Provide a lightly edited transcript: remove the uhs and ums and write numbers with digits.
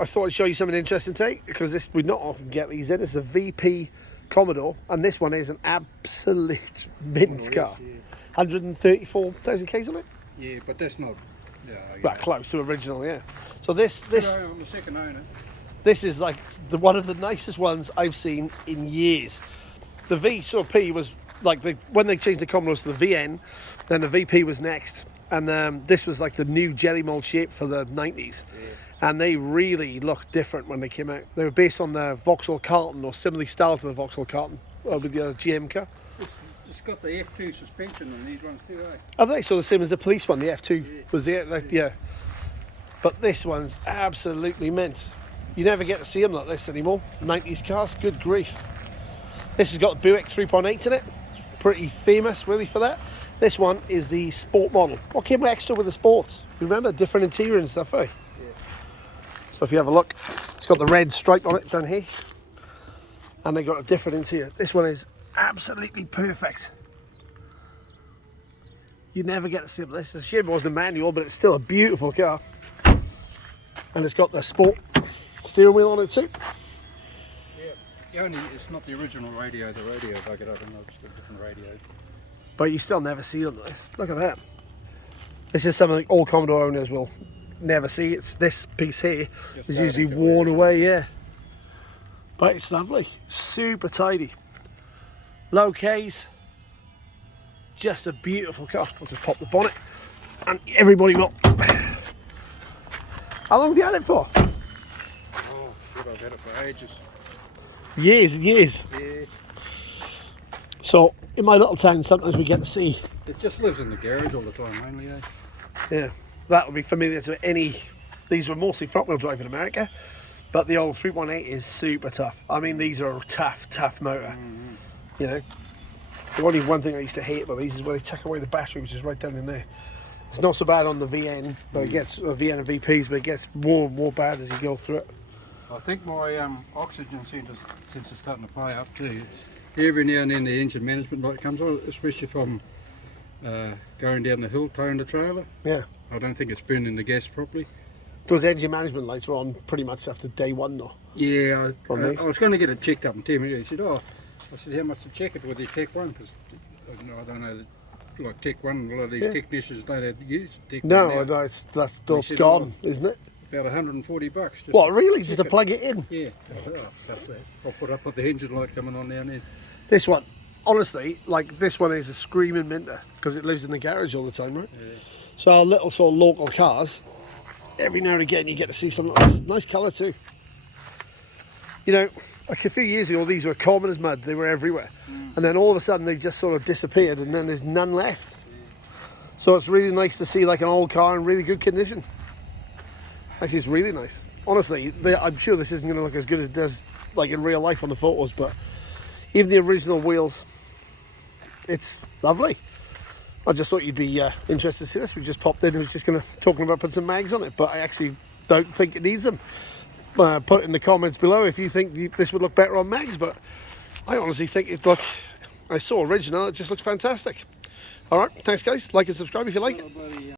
I thought I'd show you something interesting today, because this we not often get these in. It's a VP Commodore, and this one is an absolute mint car. Yeah. 134,000 Ks on it. Yeah, but that's not. Yeah, Well, close to original, yeah. So this I'm the second owner. this is like one of the nicest ones I've seen in years. The V sort of P was like when they changed the Commodores to the VN, then the VP was next, and this was like the new jelly mold shape for the 90s. Yeah. And they really looked different when they came out. They were based on the Vauxhall Carlton, or similarly styled to the Vauxhall Carlton, with the GM car. It's got the F2 suspension on these ones too, eh? Are they? So the same as the police one, the F2 was it? Like, yeah. But this one's absolutely mint. You never get to see them like this anymore. 90s cars, good grief. This has got Buick 3.8 in it. Pretty famous, really, for that. This one is the sport model. What came extra with the sports? Remember, different interior and stuff, eh? So if you have a look, it's got the red stripe on it down here, and they got a different interior. This one is absolutely perfect. You never get to see this. It's a shame it wasn't a manual, but it's still a beautiful car. And it's got the sport steering wheel on it too. Yeah, it's not the original radio. The radio, if I get up and it's a different radio. But you still never see them like this. Look at that. This is something all Commodore owners will never see. It's this piece here is usually worn away, yeah. But it's lovely, super tidy, low Ks, just a beautiful car. I'll just pop the bonnet, and everybody will. How long have you had it for? Oh shit, I've had it for ages. Years and years. Yeah. So in my little town, sometimes we get to see. It just lives in the garage all the time, mainly, eh? Yeah, that would be familiar to any. These were mostly front wheel drive in America, but the old 3.8 is super tough. I mean, these are a tough motor. You know, the only one thing I used to hate about these is where they take away the battery, which is right down in there. It's not so bad on the VN, but it gets VN and VPs, but it gets more and more bad as you go through it. I think my oxygen sensors starting to play up too. It's, every now and then the engine management light comes on, especially if I'm going down the hill towing the trailer. Yeah. I don't think it's burning the gas properly. Those engine management lights were on pretty much after day one, though. Yeah, I was going to get it checked up in 10 minutes. He said, I said, how much to check it with your Tech 1? Because I don't know, like Tech 1, a lot of these technicians don't have to use Tech 1 No, now. that's gone, isn't it? About $140. Just what, really? Just to plug it in? Yeah. I'll put up with the engine light coming on down there. This one, honestly, like this one is a screaming minter because it lives in the garage all the time, right? Yeah. So our little sort of local cars, every now and again you get to see something like this. Nice colour too. You know, like a few years ago these were common as mud, they were everywhere. And then all of a sudden they just sort of disappeared and then there's none left. So it's really nice to see like an old car in really good condition. Actually, it's really nice. Honestly, I'm sure this isn't going to look as good as it does like in real life on the photos, but even the original wheels, it's lovely. I just thought you'd be interested to see this. We just popped in. I was just going to talking about putting some mags on it, but I actually don't think it needs them. Put it in the comments below if you think this would look better on mags, but I honestly think it look. I saw original. It just looks fantastic. All right, thanks guys. Like and subscribe if you like it.